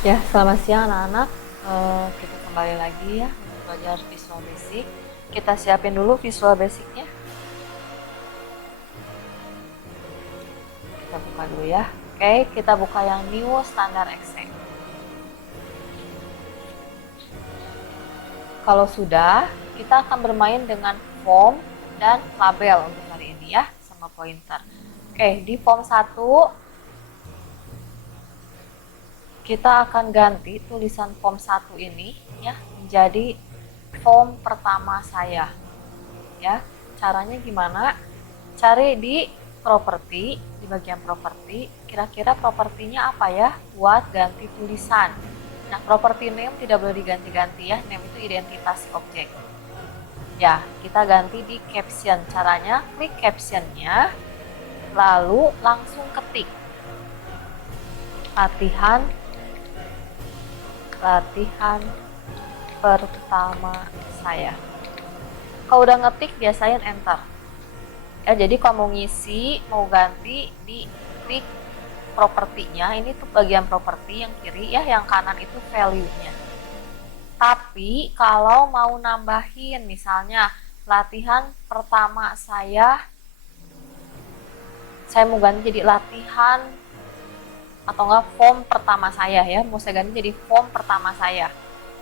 Ya, selamat siang anak-anak. Kita kembali lagi ya untuk belajar Visual Basic. Kita siapin dulu Visual Basicnya. Kita buka dulu ya. Oke, kita buka yang New Standard Excel. Kalau sudah, kita akan bermain dengan form dan label untuk hari ini ya, sama pointer. Oke, di form 1 kita akan ganti tulisan form 1 ini ya menjadi form pertama saya. Ya, caranya gimana? Cari di properti, di bagian properti, kira-kira propertinya apa ya buat ganti tulisan. Nah, properti name tidak boleh diganti-ganti ya, name itu identitas objek. Ya, kita ganti di caption. Caranya klik captionnya, lalu langsung ketik latihan pertama saya. Kalau udah ngetik, biasain enter. Ya, jadi kalau mau ngisi, mau ganti, di klik propertinya. Ini tuh bagian properti yang kiri ya, yang kanan itu value-nya. Tapi kalau mau nambahin, misalnya latihan pertama saya mau ganti jadi latihan atau enggak form pertama saya ya, mau saya ganti jadi form pertama saya.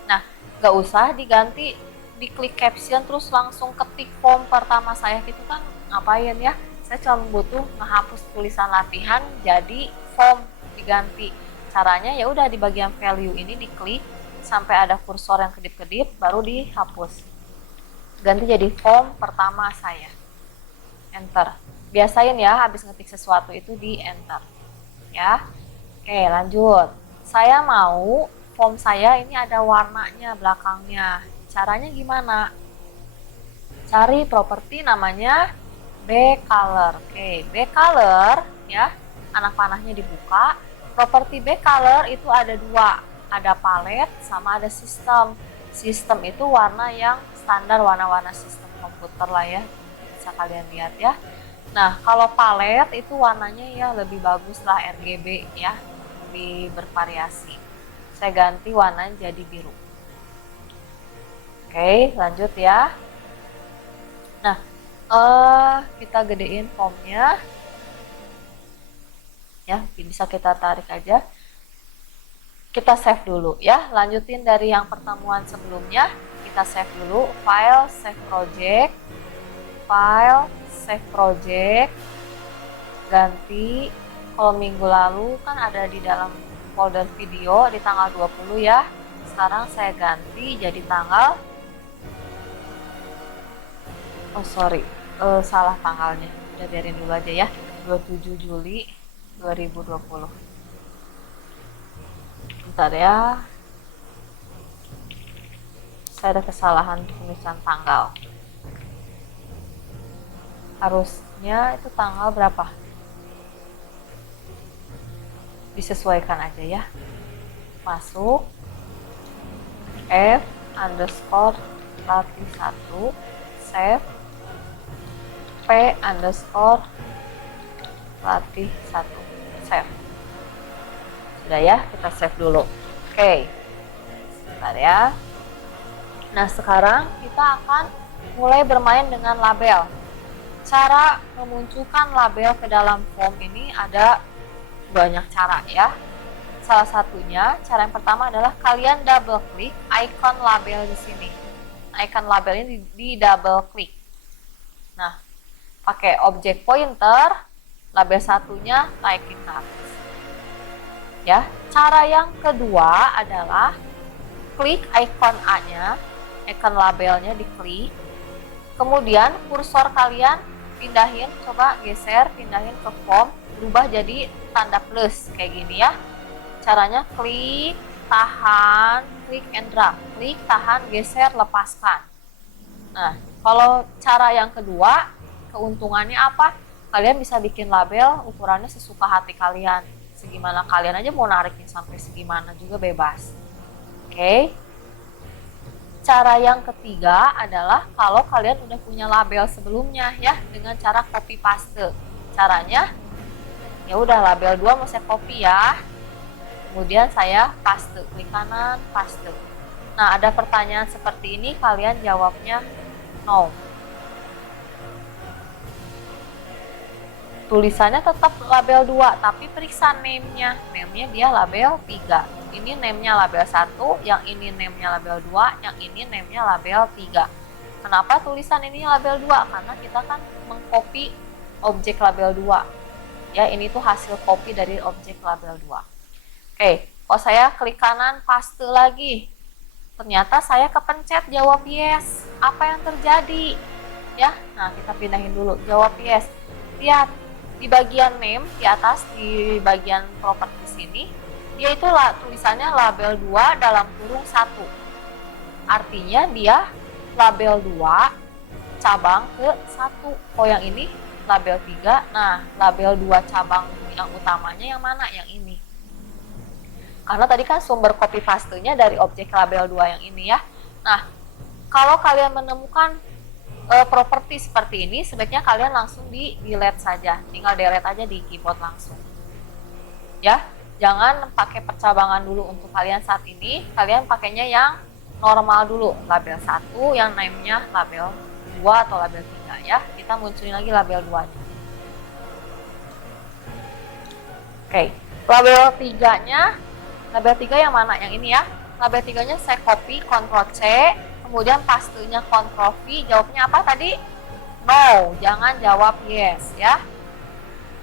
Nah, nggak usah diganti, diklik caption terus langsung ketik form pertama saya gitu kan ngapain ya. Saya cuma butuh menghapus tulisan latihan jadi form diganti. Caranya ya udah di bagian value ini diklik sampai ada kursor yang kedip-kedip baru dihapus. Ganti jadi form pertama saya. Enter. Biasain ya habis ngetik sesuatu itu di enter. Ya. Oke, lanjut. Saya mau form saya ini ada warnanya belakangnya. Caranya gimana? Cari properti namanya B-color. Oke, B-color ya. Anak panahnya dibuka. Properti B-color itu ada dua. Ada palet sama ada sistem. Sistem itu warna yang standar warna-warna sistem komputer lah ya. Bisa kalian lihat ya. Nah, kalau palet itu warnanya ya lebih bagus lah RGB ya. Lebih bervariasi. Saya ganti warnanya jadi biru. Oke, lanjut ya. Nah, kita gedein formnya. Ya, bisa kita tarik aja. Kita save dulu ya. Lanjutin dari yang pertemuan sebelumnya. Kita save dulu. File, save project. File, save project. Ganti. Kalau minggu lalu kan ada di dalam folder video di tanggal 20 ya. Sekarang saya ganti jadi tanggal salah tanggalnya. Udah biarin dulu aja ya. 27 Juli 2020. Bentar ya. Saya ada kesalahan tulisan tanggal. Harusnya itu tanggal berapa? Disesuaikan aja ya. Masuk F underscore latih 1 save P underscore latih 1 save. Sudah ya, kita save dulu. Oke, sebentar ya. Nah, sekarang kita akan mulai bermain dengan label. Cara memunculkan label ke dalam form ini ada banyak cara ya. Salah satunya, cara yang pertama adalah kalian double klik icon label di sini. Icon label ini di double klik. Nah, pakai objek pointer, label satunya naikin ke atas. Ya, cara yang kedua adalah klik icon A-nya, icon labelnya diklik. Kemudian kursor kalian pindahin, coba geser, pindahin ke form, berubah jadi tanda plus kayak gini ya. Caranya klik, tahan, klik and drag. Klik, tahan, geser, lepaskan. Nah, kalau cara yang kedua, keuntungannya apa? Kalian bisa bikin label ukurannya sesuka hati kalian. Segimana kalian aja mau nariknya sampai segimana juga bebas. Oke. Cara yang ketiga adalah kalau kalian udah punya label sebelumnya ya, dengan cara copy paste. Caranya ya udah label 2 mau saya copy ya. Kemudian saya paste, klik kanan, paste. Nah, ada pertanyaan seperti ini, kalian jawabnya no. Tulisannya tetap label 2, tapi periksa name-nya. Name-nya dia label 3. Ini name-nya label 1, yang ini name-nya label 2, yang ini name-nya label 3. Kenapa tulisan ini label 2? Karena kita kan mengcopy objek label 2. Ya, ini tuh hasil copy dari objek label 2. Oke, kalau saya klik kanan, paste lagi. Ternyata saya kepencet jawab yes. Apa yang terjadi? Ya, nah kita pindahin dulu, jawab yes. Lihat, di bagian name, di atas, di bagian properti sini, dia itu tulisannya label 2 dalam kurung 1. Artinya dia label 2 cabang ke 1. Oh, yang ini label 3. Nah, label 2 cabang yang utamanya yang mana? Yang ini. Karena tadi kan sumber copy paste-nya dari objek label 2 yang ini ya. Nah, kalau kalian menemukan properti seperti ini, sebaiknya kalian langsung di delete saja, tinggal delete aja di keyboard langsung ya. Jangan pakai percabangan dulu untuk kalian saat ini, kalian pakainya yang normal dulu, label 1 yang name-nya label 2 atau label 3 ya. Kita munculin lagi label 2 nya. Oke, label 3 nya, label 3 yang mana? Yang ini ya. Label 3 nya saya copy, Ctrl C, kemudian pastenya Ctrl V. Jawabnya apa tadi? No, jangan jawab yes ya.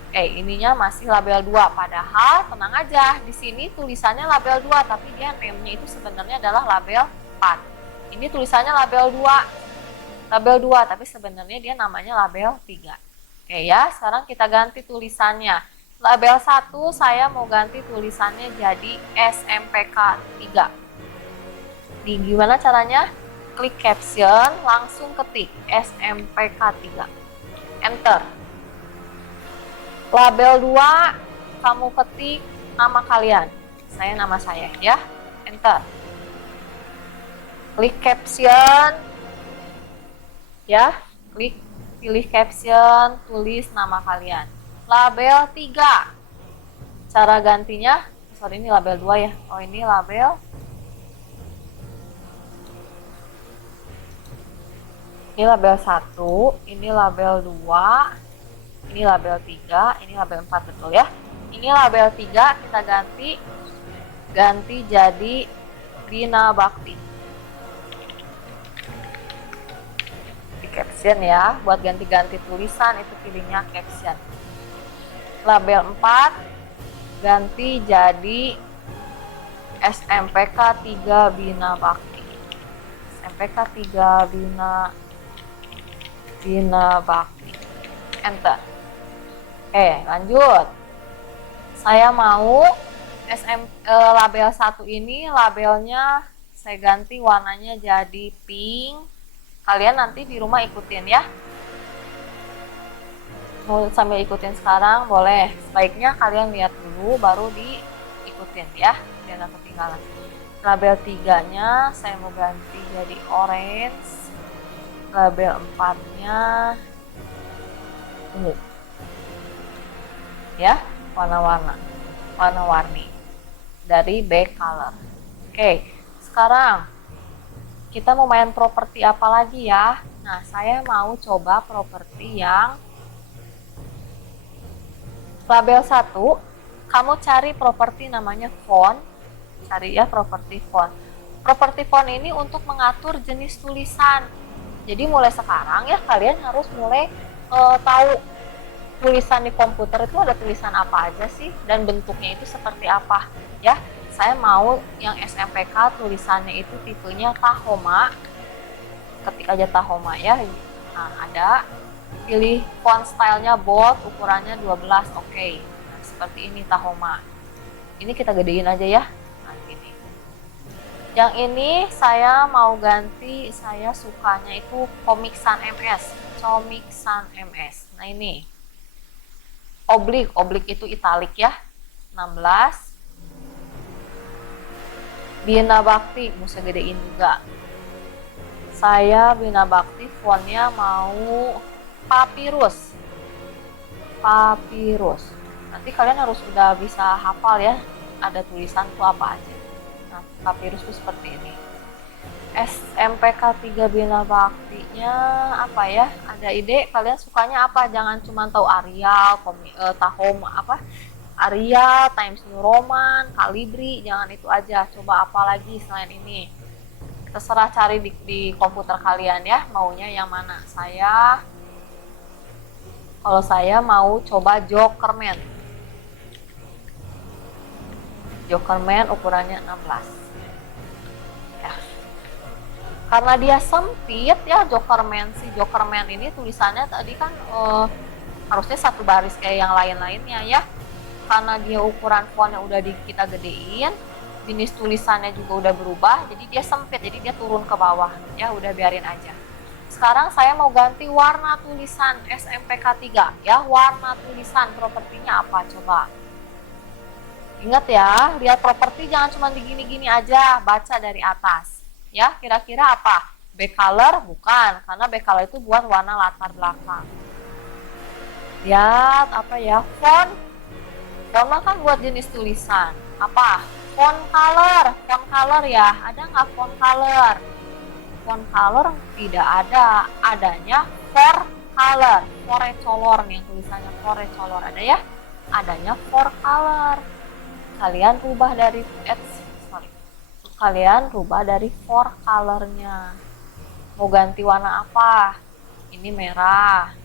Oke, ininya masih label 2, padahal tenang aja, di sini tulisannya label 2 tapi dia name-nya itu sebenarnya adalah label 4. Ini tulisannya label 2. Label 2 tapi sebenarnya dia namanya label 3. Oke ya, sekarang kita ganti tulisannya. Label 1 saya mau ganti tulisannya jadi SMPK 3. Gimana caranya? Klik caption, langsung ketik SMPK 3. Enter. Label 2, kamu ketik nama kalian. Saya nama saya ya. Enter. Klik caption. Ya, pilih caption, tulis nama kalian. Label 3. Cara gantinya, sorry ini label 2 ya. Oh, ini label. Ini label 1, ini label 2, ini label 3, ini label 4, betul ya. Ini label 3 kita ganti jadi Bina Bakti. Di caption ya, buat ganti-ganti tulisan itu pilihnya caption. Label 4 ganti jadi SMPK 3 Bina Bakti. SMPK 3 Bina Bakti. Enter. Lanjut. Saya mau label 1 ini labelnya saya ganti warnanya jadi pink. Kalian nanti di rumah ikutin ya. Mau sambil ikutin sekarang boleh. Sebaiknya kalian lihat dulu baru diikutin ya, biar nggak ketinggalan. Label 3-nya saya mau ganti jadi orange. Label 4-nya ungu. Ya, warna-warni dari back color. Oke, sekarang kita mau main properti apa lagi ya? Nah, saya mau coba properti yang label 1. Kamu cari properti namanya font. Cari ya properti font. Properti font ini untuk mengatur jenis tulisan. Jadi mulai sekarang ya kalian harus mulai tahu tulisan di komputer itu ada tulisan apa aja sih dan bentuknya itu seperti apa ya. Saya mau yang SMPK tulisannya itu tipenya Tahoma. Ketik aja Tahoma ya. Nah, ada. Pilih font stylenya bold, ukurannya 12. Oke. Nah, seperti ini Tahoma. Ini kita gedein aja ya. Nah, gini. Yang ini saya mau ganti, saya sukanya itu Comic Sans MS. Comic Sans MS. Nah, ini. Oblik itu italic ya. 16. Bina Bakti, bisa gedein juga. Saya Bina Bakti fontnya mau papyrus. Nanti kalian harus udah bisa hafal ya ada tulisan tuh apa aja. Nah, papirus tuh seperti ini. SMPK 3 Bina Baktinya apa ya? Ada ide kalian sukanya apa? Jangan cuma tahu Arial, Tahom apa? Arial, Times New Roman, Calibri, jangan itu aja. Coba apa lagi selain ini? Terserah cari di komputer kalian ya, maunya yang mana. Kalau saya mau coba Jokerman. Jokerman ukurannya 16. Ya. Karena dia sempit ya si Jokerman ini tulisannya tadi kan harusnya satu baris kayak yang lain-lainnya ya. Karena dia ukuran fontnya udah kita gedein, jenis tulisannya juga udah berubah, jadi dia sempit, jadi dia turun ke bawah. Ya udah biarin aja. Sekarang saya mau ganti warna tulisan SMPK 3 ya. Warna tulisan propertinya apa coba? Ingat ya, lihat properti jangan cuma digini-gini aja, baca dari atas. Ya, kira-kira apa? Backcolor? Bukan, karena backcolor itu buat warna latar belakang. Lihat apa ya? Font kan buat jenis tulisan. Apa? Font color ya. Ada nggak font color? Font color tidak ada. Adanya for color. Forecolor nih tulisannya forecolor ada ya. Adanya for color. Kalian rubah dari for colornya. Mau ganti warna apa? Ini merah.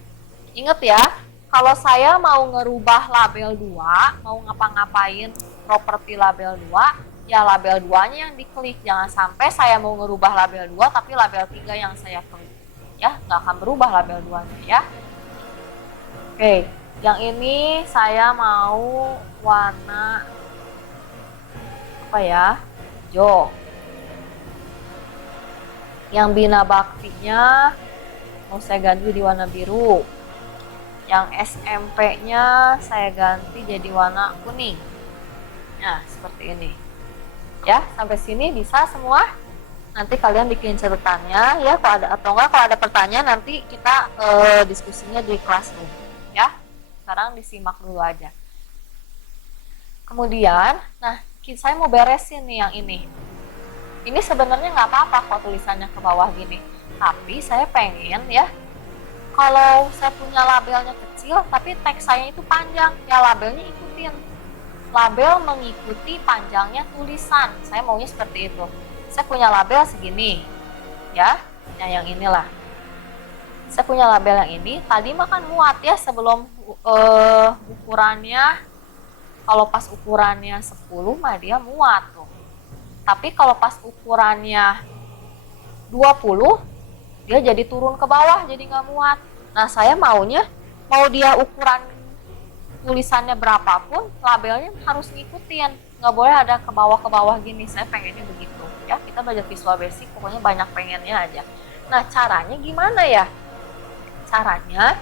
Ingat ya. Kalau saya mau ngerubah label 2, mau ngapa-ngapain properti label 2, ya label 2-nya yang diklik. Jangan sampai saya mau ngerubah label 2, tapi label 3 yang saya klik. Ya, nggak akan berubah label 2-nya ya. Oke, yang ini saya mau warna apa ya? Hijau. Yang Bina Baktinya mau saya ganti di warna biru. Yang SMP-nya saya ganti jadi warna kuning. Nah, seperti ini. Ya, sampai sini bisa semua. Nanti kalian bikin catatannya ya, kalau ada pertanyaan nanti kita diskusinya di classroom. Ya. Sekarang disimak dulu aja. Kemudian, nah, saya mau beresin nih yang ini. Ini sebenarnya nggak apa-apa kok tulisannya ke bawah gini. Tapi saya pengen ya, kalau saya punya labelnya kecil, tapi teks saya itu panjang, ya labelnya ikutin. Label mengikuti panjangnya tulisan. Saya maunya seperti itu. Saya punya label segini, ya, yang inilah. Saya punya label yang ini. Tadi makan muat ya sebelum ukurannya. Kalau pas ukurannya 10 mah dia muat tuh. Tapi kalau pas ukurannya 20 dia jadi turun ke bawah, jadi nggak muat. Nah, saya mau dia ukuran tulisannya berapapun, labelnya harus ngikutin. Nggak boleh ada ke bawah gini. Saya pengennya begitu. Ya, kita belajar Visual Basic, pokoknya banyak pengennya aja. Nah, caranya gimana ya? Caranya,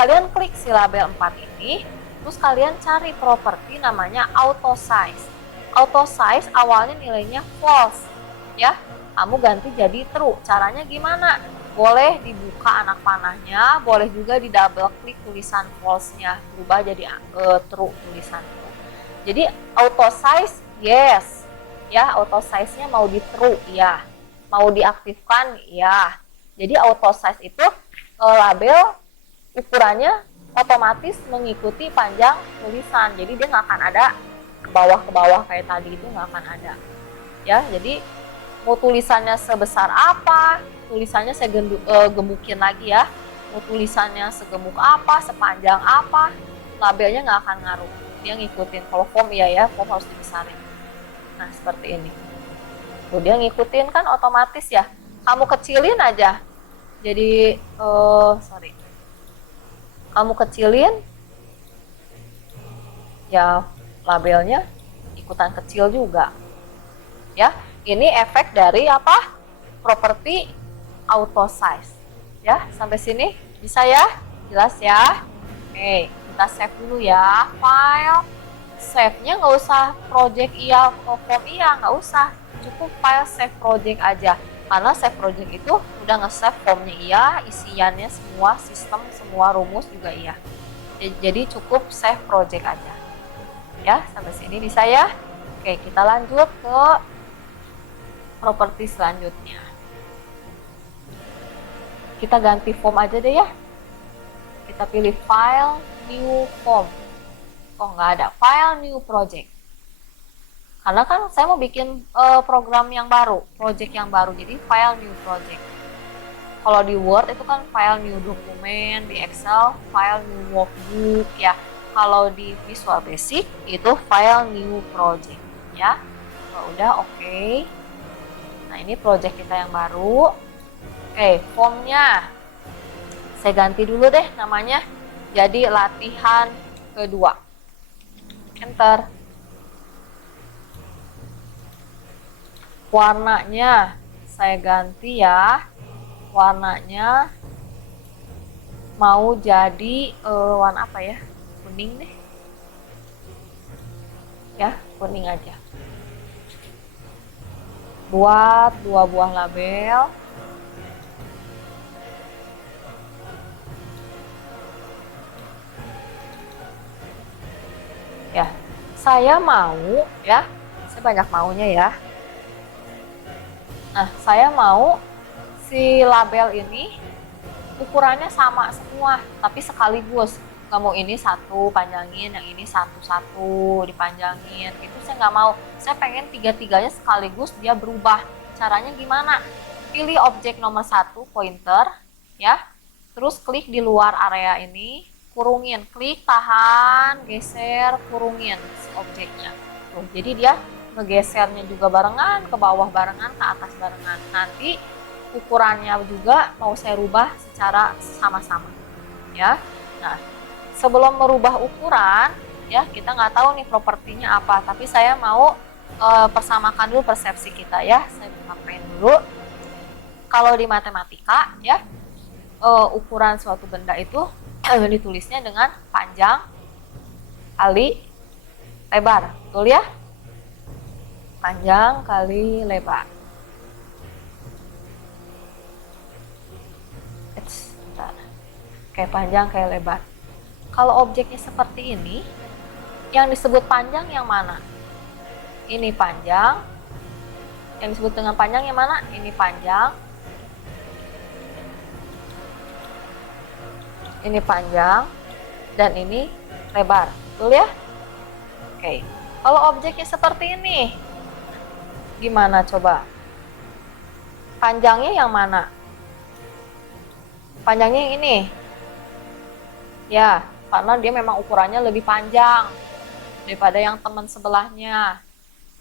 kalian klik si label 4 ini, terus kalian cari properti namanya Auto Size. Auto Size awalnya nilainya false. Ya, kamu ganti jadi true. Caranya gimana? Boleh dibuka anak panahnya, boleh juga di double klik tulisan false-nya, berubah jadi true tulisan true. Jadi auto size yes, ya auto size-nya mau di true ya, mau diaktifkan ya. Jadi auto size itu label ukurannya otomatis mengikuti panjang tulisan, jadi dia nggak akan ada ke bawah kayak tadi itu nggak akan ada. Ya, jadi mau tulisannya sebesar apa, tulisannya saya gemukin lagi ya. Mau tulisannya segemuk apa, sepanjang apa, labelnya nggak akan ngaruh. Dia ngikutin. Kalau form ya, form harus dibesarin. Nah, seperti ini. Tuh, dia ngikutin kan otomatis ya. Kamu kecilin aja. Jadi, kamu kecilin, ya labelnya ikutan kecil juga. Ya, ini efek dari apa? Properti auto size. Ya, sampai sini bisa ya? Jelas ya? Oke, kita save dulu ya. File, save-nya nggak usah project iya, form iya, nggak usah. Cukup file save project aja. Karena save project itu udah nge-save formnya iya, isiannya semua, sistem, semua rumus juga iya. Jadi cukup save project aja. Ya, sampai sini bisa ya? Oke, kita lanjut ke properti selanjutnya. Kita ganti form aja deh ya. Kita pilih file, new form. Oh, nggak ada. File, new project. Karena kan saya mau bikin program yang baru, project yang baru. Jadi file, new project. Kalau di Word itu kan file, new dokumen. Di Excel, file, new workbook ya. Kalau di Visual Basic itu file, new project ya. Oh, udah oke. Nah, ini project kita yang baru. Oke, formnya saya ganti dulu deh namanya jadi latihan kedua. Enter. Warnanya saya ganti ya. Warnanya mau jadi warna apa ya? Kuning deh. Ya, kuning aja. Buat 2 buah label. Ya, saya mau ya. Saya banyak maunya ya. Nah, saya mau si label ini ukurannya sama semua, tapi sekaligus. Nggak mau ini satu panjangin, yang ini satu-satu dipanjangin. Itu saya nggak mau. Saya pengen tiga-tiganya sekaligus dia berubah. Caranya gimana? Pilih objek nomor 1, pointer, ya. Terus klik di luar area ini, kurungin. Klik, tahan, geser, kurungin si objeknya. Tuh, jadi dia ngegesernya juga barengan, ke bawah barengan, ke atas barengan. Nanti ukurannya juga mau saya rubah secara sama-sama ya. Nah, sebelum merubah ukuran ya, kita nggak tahu nih propertinya apa, tapi saya mau persamakan dulu persepsi kita ya. Saya buka pen dulu. Kalau di matematika ya, ukuran suatu benda itu ditulisnya dengan panjang kali lebar, betul ya? Panjang kali lebar. Kayak panjang, kayak lebar. Kalau objeknya seperti ini, yang disebut panjang yang mana? Ini panjang. Yang disebut dengan panjang yang mana? Ini panjang. Ini panjang. Dan ini lebar. Betul ya? Oke. Kalau objeknya seperti ini, gimana coba? Panjangnya yang mana? Panjangnya yang ini. Ya, karena dia memang ukurannya lebih panjang daripada yang teman sebelahnya.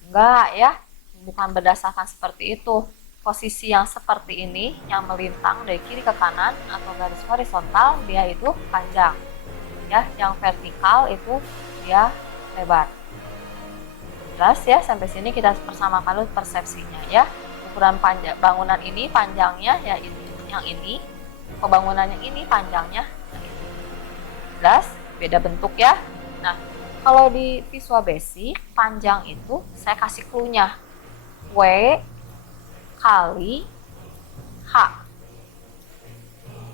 Enggak ya, bukan berdasarkan seperti itu. Posisi yang seperti ini, yang melintang dari kiri ke kanan atau garis horizontal, dia itu panjang. Ya, yang vertikal itu dia lebar. Jelas ya, sampai sini kita persamakan dulu persepsinya ya. Ukuran panjang bangunan ini panjangnya ya ini, yang ini. Pembangunannya ini panjangnya jelas, beda bentuk ya. Nah, kalau di Visual Basic, panjang itu saya kasih clue-nya. W kali H.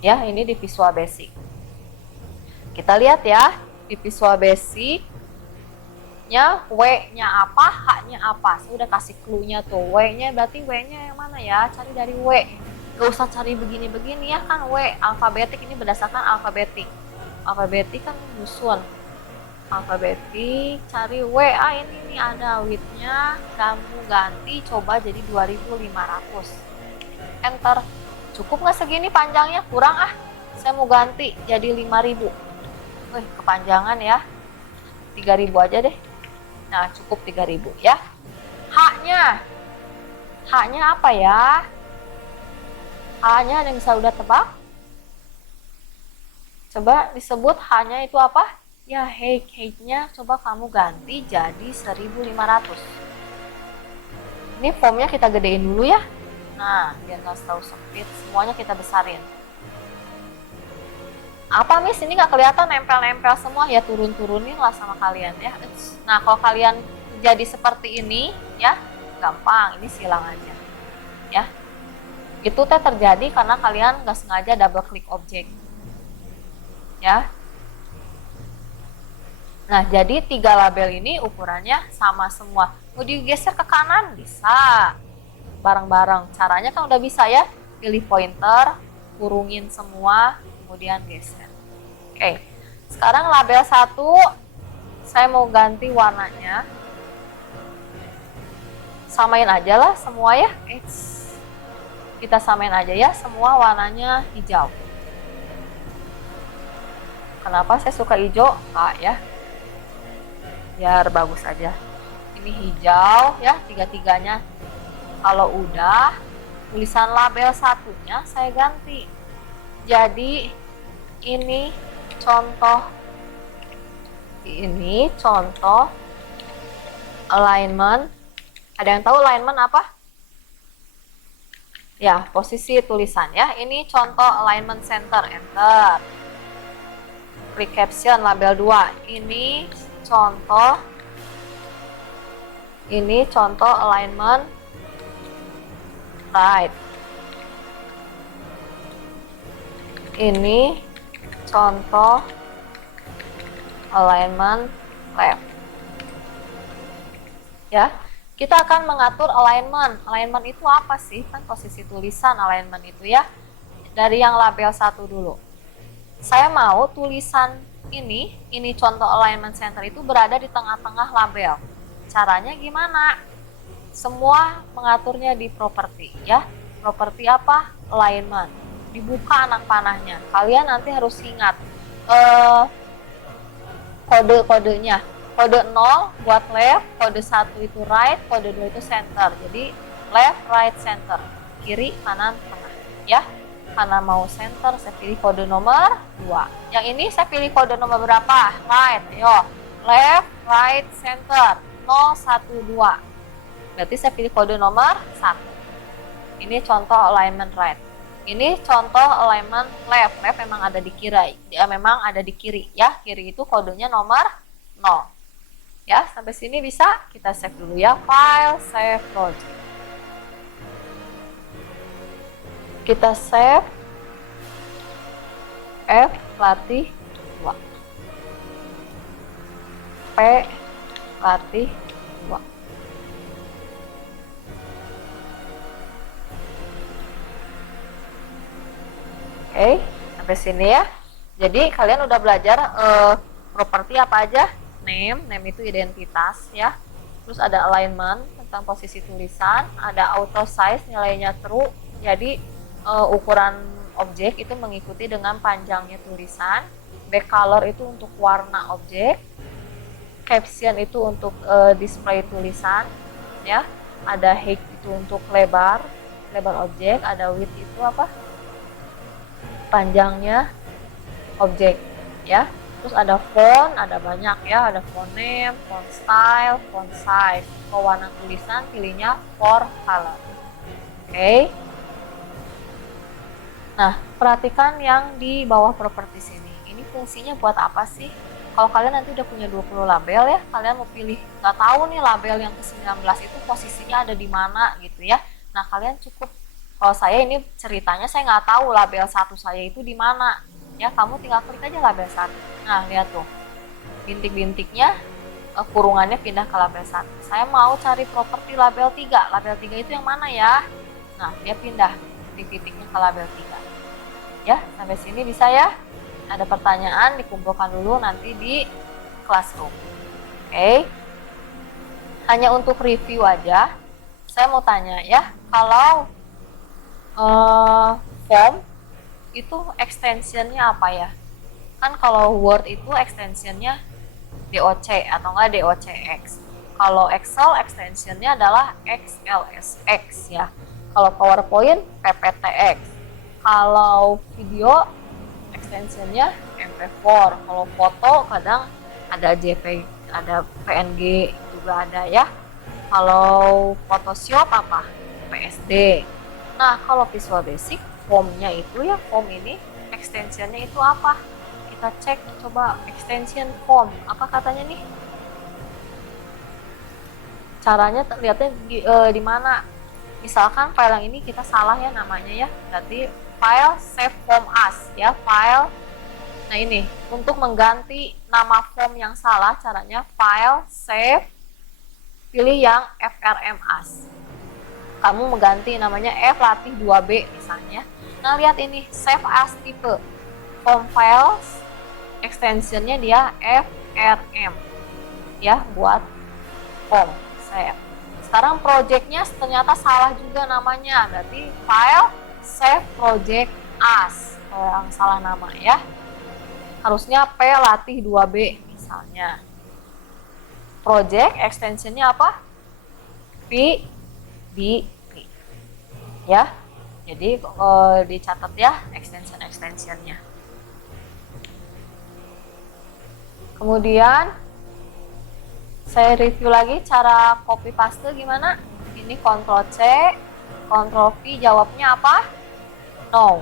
Ya, ini di Visual Basic. Kita lihat ya, di Visual Basic-nya W-nya apa, H-nya apa. Saya udah kasih clue-nya tuh. W-nya berarti W-nya yang mana ya? Cari dari W. Gak usah cari begini-begini ya, kan W alfabetik, ini berdasarkan alfabetik. Alfabetik kan nyusun, alfabetik cari W. Ini nih ada width-nya, kamu ganti coba jadi 2500. Enter. Cukup nggak segini panjangnya? Kurang saya mau ganti jadi 5000. Kepanjangan ya, 3000 aja deh. Nah, cukup 3000 ya. H-nya apa ya? H-nya ada yang bisa udah tebak? Coba disebut H-nya itu apa? Ya, height-nya coba kamu ganti jadi 1500. Ini formnya kita gedein dulu ya. Nah, biar nggak tahu sempit, semuanya kita besarin. Apa Miss, ini nggak kelihatan nempel-nempel semua? Ya turun-turunin lah sama kalian ya. Nah, kalau kalian jadi seperti ini ya, gampang, ini silang aja ya. Itu terjadi karena kalian nggak sengaja double klik objek ya. Nah, jadi 3 label ini ukurannya sama semua. Mau digeser ke kanan bisa. Bareng-bareng. Caranya kan udah bisa ya. Pilih pointer, kurungin semua, kemudian geser. Oke. Sekarang label 1 saya mau ganti warnanya. Samain aja lah semua ya. Kita samain aja ya, semua warnanya hijau. Kenapa saya suka hijau? Ya. Biar bagus aja. Ini hijau ya, tiga-tiganya. Kalau udah, tulisan label satunya saya ganti. Jadi ini contoh alignment. Ada yang tahu alignment apa? Ya, posisi tulisan ya. Ini contoh alignment center, enter. Klik caption label 2. Ini contoh alignment right. Ini contoh alignment left. Ya, kita akan mengatur alignment. Alignment itu apa sih? Kan posisi tulisan alignment itu ya. Dari yang label 1 dulu. Saya mau tulisan ini contoh alignment center itu berada di tengah-tengah label. Caranya gimana? Semua mengaturnya di properti ya. Properti apa? Alignment. Dibuka anak panahnya. Kalian nanti harus ingat kode-kodenya. Kode 0 buat left, kode 1 itu right, kode 2 itu center. Jadi left, right, center. Kiri, kanan, tengah ya. Karena mau center, saya pilih kode nomor 2. Yang ini saya pilih kode nomor berapa? Right, ayo. Left, right, center. 0, 1, 2. Berarti saya pilih kode nomor 1. Ini contoh alignment right. Ini contoh alignment left. Left memang ada di kiri. Dia memang ada di kiri ya. Kiri itu kodenya nomor 0. Ya, sampai sini bisa? Kita save dulu ya. File, save project. Kita save F latih 2, P latih 2. Oke, sampai sini ya. Jadi kalian udah belajar properti apa aja? Name itu identitas ya. Terus ada alignment tentang posisi tulisan, ada auto size nilainya true. Jadi ukuran objek itu mengikuti dengan panjangnya tulisan. Backcolor itu untuk warna objek. Caption itu untuk display tulisan ya. Ada height itu untuk lebar objek. Ada width itu apa? Panjangnya objek ya. Terus ada font, ada banyak ya, ada font name, font style, font size. Pewarna tulisan pilihnya for color. Oke. Nah, perhatikan yang di bawah properti sini. Ini fungsinya buat apa sih? Kalau kalian nanti udah punya 20 label ya, kalian mau pilih, nggak tahu nih label yang ke-19 itu posisinya ada di mana gitu ya. Nah, kalian cukup, kalau saya ini ceritanya saya nggak tahu label 1 saya itu di mana. Ya, kamu tinggal klik aja label 1. Nah, lihat tuh. Bintik-bintiknya, kurungannya pindah ke label 1. Saya mau cari properti label 3. Label 3 itu yang mana ya? Nah, dia pindah bintik-bintiknya ke label 3. Ya, sampai sini bisa ya? Ada pertanyaan dikumpulkan dulu nanti di classroom. Oke. Hanya untuk review aja. Saya mau tanya ya, kalau form itu extensionnya apa ya? Kan kalau Word itu extensionnya DOC atau enggak DOCX. Kalau Excel extensionnya adalah XLSX ya. Kalau PowerPoint PPTX. Kalau video extensionnya MP4. Kalau foto kadang ada JPG, ada PNG juga ada ya. Kalau Photoshop apa? PSD. Nah, kalau Visual Basic formnya itu ya, form ini extensionnya itu apa? Kita cek coba extension form. Apa katanya nih? Caranya lihatnya di mana? Misalkan file yang ini kita salah ya namanya ya. Berarti file save form as ya, file Nah ini, untuk mengganti nama form yang salah, caranya file, save, pilih yang FRMAS. Kamu mengganti namanya F latih 2B misalnya. Nah lihat ini, save as type. Form files, extensionnya dia FRM. Ya, buat form, save. Sekarang projectnya ternyata salah juga namanya, berarti file save project as, yang salah nama ya. Harusnya P latih 2B misalnya. Project extensionnya apa? P B P. Ya. Jadi dicatat ya extensionnya. Kemudian saya review lagi cara copy paste gimana. Ini Ctrl C, Ctrl V, jawabnya apa? No.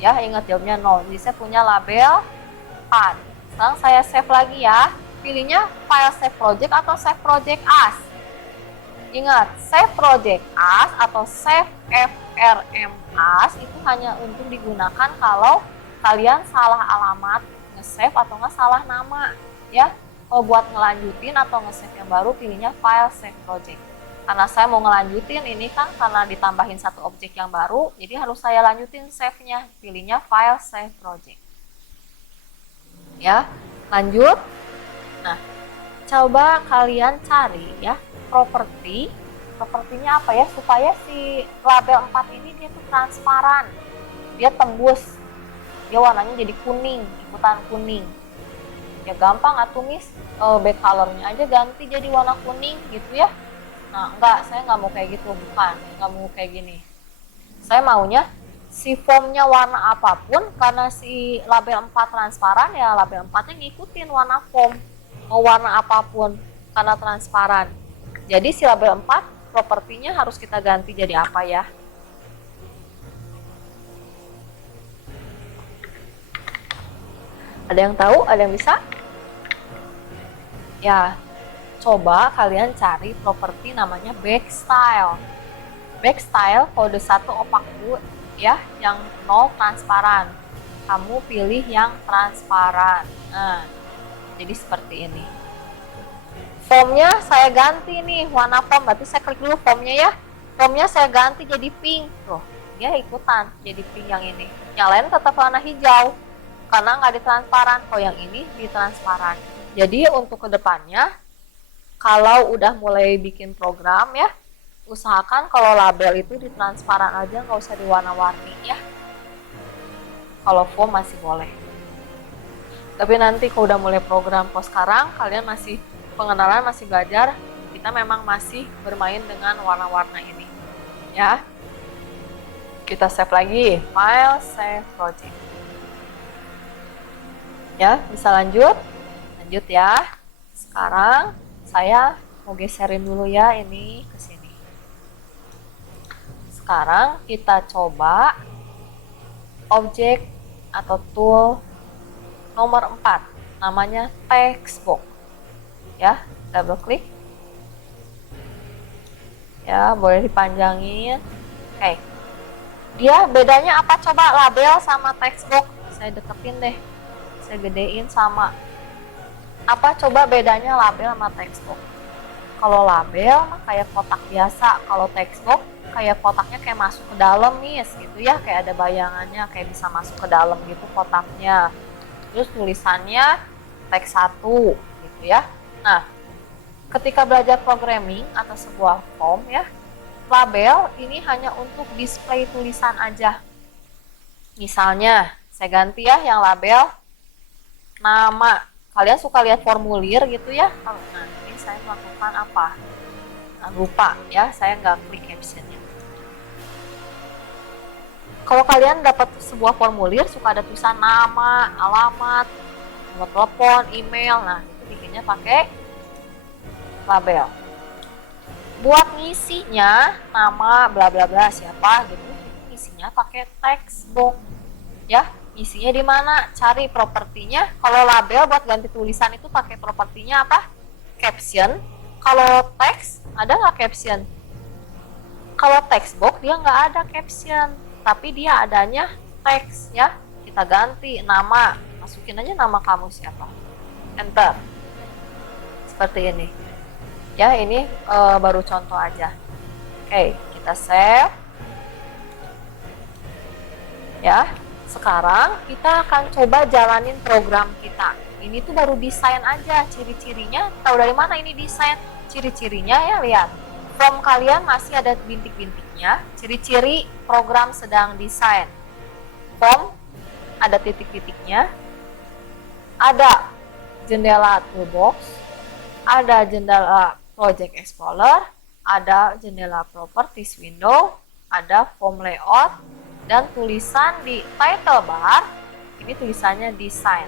Ya, ingat jawabnya no. Jadi saya punya label 4. Sekarang saya save lagi ya. Pilihnya file save project atau save project as. Ingat, save project as atau save FRM as itu hanya untuk digunakan kalau kalian salah alamat nge-save atau nggak salah nama ya. Kalau buat ngelanjutin atau nge-save yang baru, pilihnya file save project. Karena saya mau ngelanjutin ini kan karena ditambahin satu objek yang baru, jadi harus saya lanjutin save-nya. Pilihnya file save project. Ya, lanjut. Nah, coba kalian cari ya properti. Propertinya apa ya? Supaya si label 4 ini dia tuh transparan. Dia tembus. Dia warnanya jadi kuning, ikutan kuning. Ya gampang atuh Miss, back colornya aja ganti jadi warna kuning gitu ya. Nah enggak, saya nggak mau kayak gitu, bukan, nggak mau kayak gini. Saya maunya si formnya warna apapun, karena si label 4 transparan ya label 4 nya ngikutin warna form, mau warna apapun karena transparan. Jadi si label 4 propertinya harus kita ganti jadi apa ya? Ada yang tahu? Ada yang bisa? Ya, coba kalian cari properti namanya backstyle. Backstyle kode 1 opaku ya, yang 0 transparan. Kamu pilih yang transparan. Nah, jadi seperti ini. Formnya saya ganti nih, warna form, berarti saya klik dulu formnya ya. Formnya saya ganti jadi pink. Tuh, dia ikutan jadi pink yang ini. Yang lain tetap warna hijau. Karena nggak ditransparan, kalau yang ini ditransparan. Jadi untuk kedepannya, kalau udah mulai bikin program ya, usahakan kalau label itu ditransparan aja, nggak usah diwarna-warni ya. Kalau form masih boleh. Tapi nanti kalau udah mulai program, kalau sekarang kalian masih pengenalan, masih belajar, kita memang masih bermain dengan warna-warna ini. Ya, kita save lagi, file save project. Ya, bisa lanjut ya. Sekarang saya mau geserin dulu ya ini ke sini. Sekarang kita coba objek atau tool nomor 4, namanya textbox. Ya, double klik. Ya, boleh dipanjangin. Oke. Dia bedanya apa coba label sama textbox? Saya deketin deh. Saya gedein sama. Apa coba bedanya label sama textbox? Kalau label kayak kotak biasa, kalau textbox kayak kotaknya kayak masuk ke dalam nih gitu ya, kayak ada bayangannya, kayak bisa masuk ke dalam gitu kotaknya. Terus tulisannya teks 1 gitu ya. Nah, ketika belajar programming atau sebuah form ya, label ini hanya untuk display tulisan aja. Misalnya, saya ganti ya yang label nama. Kalian suka lihat formulir gitu ya? Nah, ini saya melakukan apa? Nah, lupa ya, saya nggak klik captionnya. Kalau kalian dapat sebuah formulir, suka ada tulisan nama, alamat, nomor telepon, email. Nah, itu bikinnya pakai label. Buat ngisinya, nama bla bla bla siapa gitu, ngisinya pakai textbox. Ya, isinya di mana? Cari propertinya. Kalau label buat ganti tulisan itu pakai propertinya apa? Caption. Kalau teks ada nggak caption? Kalau textbox dia nggak ada caption, tapi dia adanya teks ya. Kita ganti nama masukin aja nama kamu siapa, enter, seperti ini ya. Ini baru contoh aja. Oke, kita save ya. Sekarang kita akan coba jalanin program kita. Ini tuh baru desain aja, ciri-cirinya tahu dari mana ini desain? Ciri-cirinya ya, lihat, form kalian masih ada bintik-bintiknya, ciri-ciri program sedang desain. Form ada titik-titiknya, ada jendela toolbox, ada jendela project explorer, ada jendela properties window, ada form layout, dan tulisan di title bar ini tulisannya desain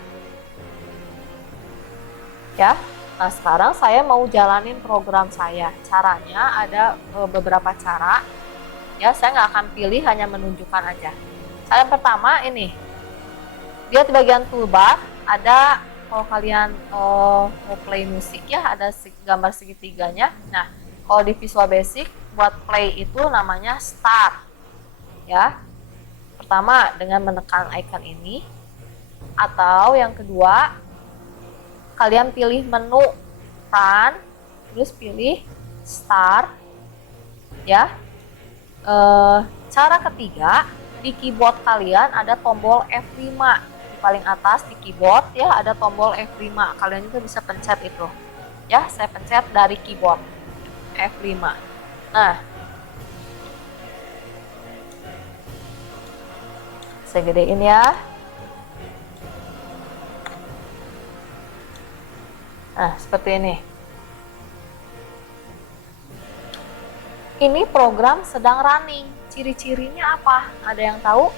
ya. Nah, sekarang saya mau jalanin program saya. Caranya ada beberapa cara ya, saya nggak akan pilih, hanya menunjukkan aja. Cara pertama ini, lihat di bagian toolbar ada, kalau kalian mau play musik ya, ada gambar segitiganya. Nah, kalau di Visual Basic buat play itu namanya start ya. Pertama dengan menekan icon ini, atau yang kedua kalian pilih menu run, terus pilih start ya. Cara ketiga, di keyboard kalian ada tombol F5 di paling atas di keyboard ya, ada tombol F5, kalian juga bisa pencet itu ya. Saya pencet dari keyboard F5. Nah, saya gedein ya. Nah, seperti ini. Ini program sedang running. Ciri-cirinya apa? Ada yang tahu?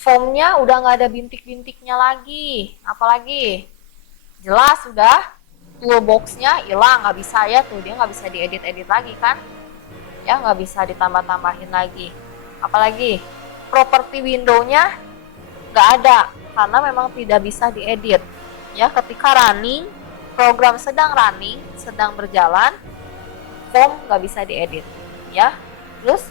Formnya udah nggak ada bintik-bintiknya lagi. Apalagi? Jelas sudah. Toolbox-nya hilang, nggak bisa ya tuh. Dia nggak bisa diedit-edit lagi kan? Ya, nggak bisa ditambah-tambahin lagi. Apalagi? Property window-nya nggak ada, karena memang tidak bisa diedit ya. Ketika running, program sedang running, sedang berjalan, form nggak bisa diedit ya. Terus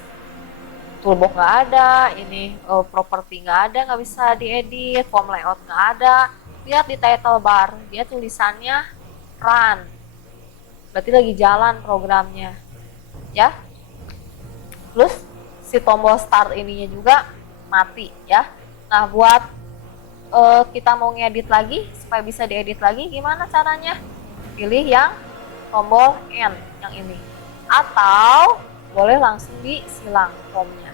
toolbox nggak ada, ini property nggak ada, nggak bisa diedit, form layout nggak ada. Lihat di title bar, dia tulisannya run, berarti lagi jalan programnya ya. Terus si tombol start ininya juga mati ya. Nah, buat kita mau ngedit lagi supaya bisa diedit lagi, gimana caranya? Pilih yang tombol N yang ini, atau boleh langsung disilang formnya.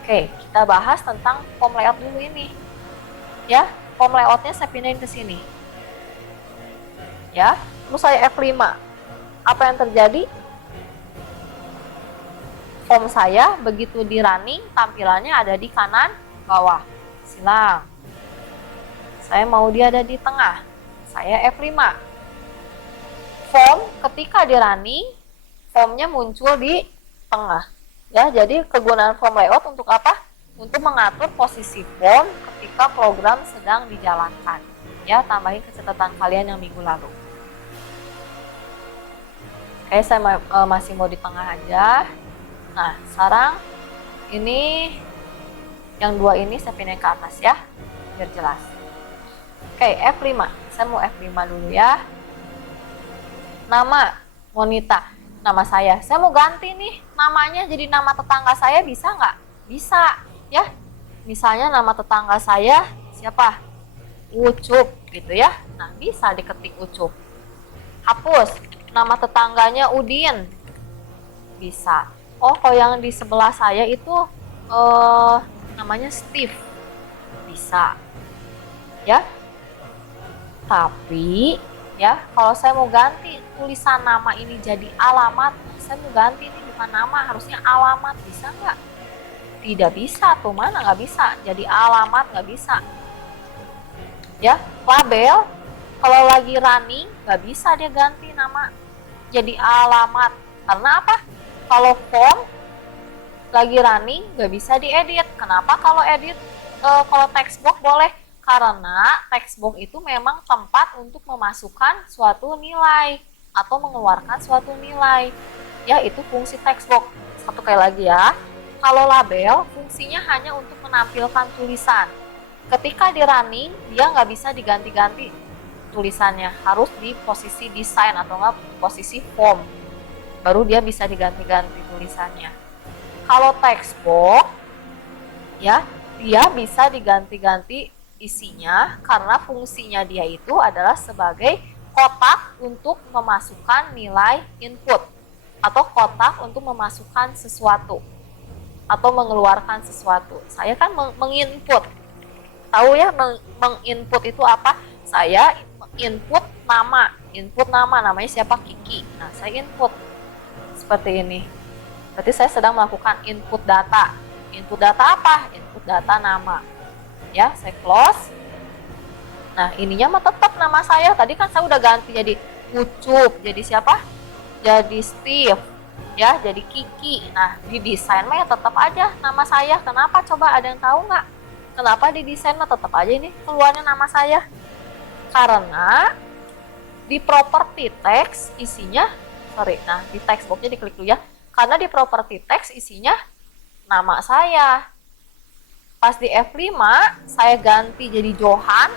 Oke, kita bahas tentang form layout dulu ini ya. Form layoutnya saya pindahin ke sini ya. Terus saya F5. Apa yang terjadi? Form saya begitu di running, tampilannya ada di kanan bawah, silang. Saya mau dia ada di tengah, saya F5. Form ketika di running, formnya muncul di tengah ya. Jadi kegunaan form layout untuk apa? Untuk mengatur posisi form ketika program sedang dijalankan ya. Tambahin ke catatan kalian yang minggu lalu. Oke, saya masih mau di tengah aja. Nah, sekarang ini yang dua ini saya pindahin ke atas ya, biar jelas. Oke, F5. Saya mau F5 dulu ya. Nama, Monita. Nama saya mau ganti nih namanya jadi nama tetangga saya, bisa nggak? Bisa ya. Misalnya nama tetangga saya siapa? Ucup gitu ya. Nah, bisa diketik Ucup. Hapus, nama tetangganya Udin. Bisa. Oh, kalau yang di sebelah saya itu namanya Steve. Bisa. Ya. Tapi ya, kalau saya mau ganti tulisan nama ini jadi alamat, saya mau ganti ini bukan nama, harusnya alamat, bisa nggak? Tidak bisa tuh, mana nggak bisa. Jadi alamat nggak bisa. Ya, label kalau lagi running nggak bisa dia ganti nama jadi alamat. Karena apa? Kalau form lagi running nggak bisa diedit. Kenapa kalau edit? Kalau text box boleh, karena text box itu memang tempat untuk memasukkan suatu nilai atau mengeluarkan suatu nilai. Ya, itu fungsi text box. Satu kali lagi ya. Kalau label fungsinya hanya untuk menampilkan tulisan. ketika di running dia nggak bisa diganti-ganti tulisannya, harus di posisi desain atau nggak posisi form, baru dia bisa diganti-ganti tulisannya. Kalau text box ya, dia bisa diganti-ganti isinya karena fungsinya dia itu adalah sebagai kotak untuk memasukkan nilai input atau kotak untuk memasukkan sesuatu atau mengeluarkan sesuatu. Saya kan menginput. Tahu ya menginput itu apa? Saya input nama. Input nama, namanya siapa? Kiki. Nah, saya input seperti ini. Berarti saya sedang melakukan input data. Input data apa? Input data nama. Ya, saya close. Nah, ininya mah tetap nama saya. Tadi kan saya udah ganti jadi Ucup. Jadi siapa? Jadi Steve. Ya, jadi Kiki. Nah, di desain mah ya tetap aja nama saya. Kenapa? Coba ada yang tahu nggak? Kenapa di desain mah tetap aja ini keluarnya nama saya? Karena di property text isinya, nah di text boxnya diklik dulu ya. Karena di property text isinya nama saya. Pas di F5 saya ganti jadi Johan.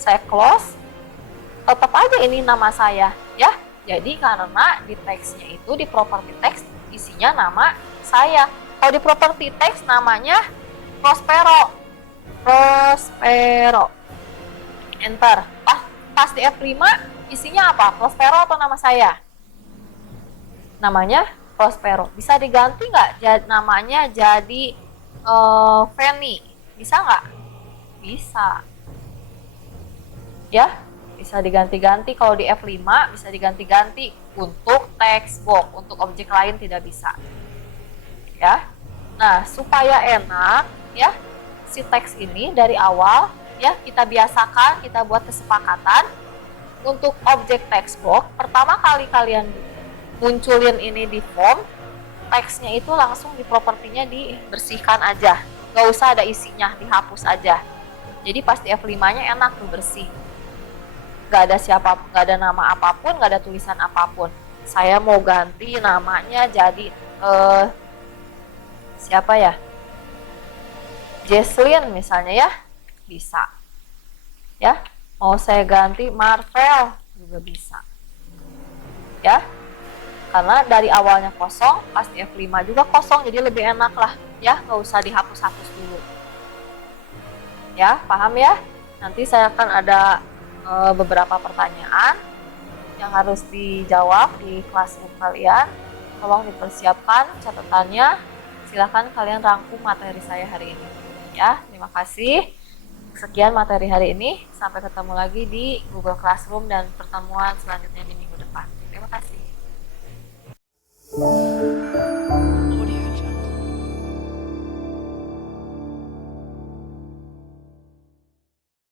Saya close. Tetap aja ini nama saya ya. Jadi karena di teksnya itu di property text isinya nama saya. Kalau di property text namanya Prospero. Enter. Pas di F5 isinya apa? Prospero atau nama saya? Namanya Prospero. Bisa diganti nggak namanya jadi Fanny? Bisa nggak? Bisa. Ya, bisa diganti-ganti. Kalau di F5 bisa diganti-ganti untuk text box, untuk objek lain tidak bisa. Ya. Nah, supaya enak ya, si teks ini dari awal ya kita biasakan, kita buat kesepakatan untuk objek text box. Pertama kali kalian munculin ini di form, teksnya itu langsung di propertinya dibersihkan aja. Nggak usah ada isinya, dihapus aja. Jadi pas di F5-nya enak tuh bersih. Nggak ada nggak ada nama apapun, nggak ada tulisan apapun. Saya mau ganti namanya jadi siapa ya? Jesslyn misalnya ya, bisa. Ya, mau saya ganti Marvel juga bisa. Ya, karena dari awalnya kosong, pas di F5 juga kosong, jadi lebih enak lah. Ya, nggak usah dihapus-hapus dulu. Ya, paham ya? Nanti saya akan ada beberapa pertanyaan yang harus dijawab di classroom kalian. Tolong dipersiapkan catatannya. Silakan kalian rangkum materi saya hari ini. Ya, terima kasih. Sekian materi hari ini. Sampai ketemu lagi di Google Classroom dan pertemuan selanjutnya di minggu depan. Terima kasih.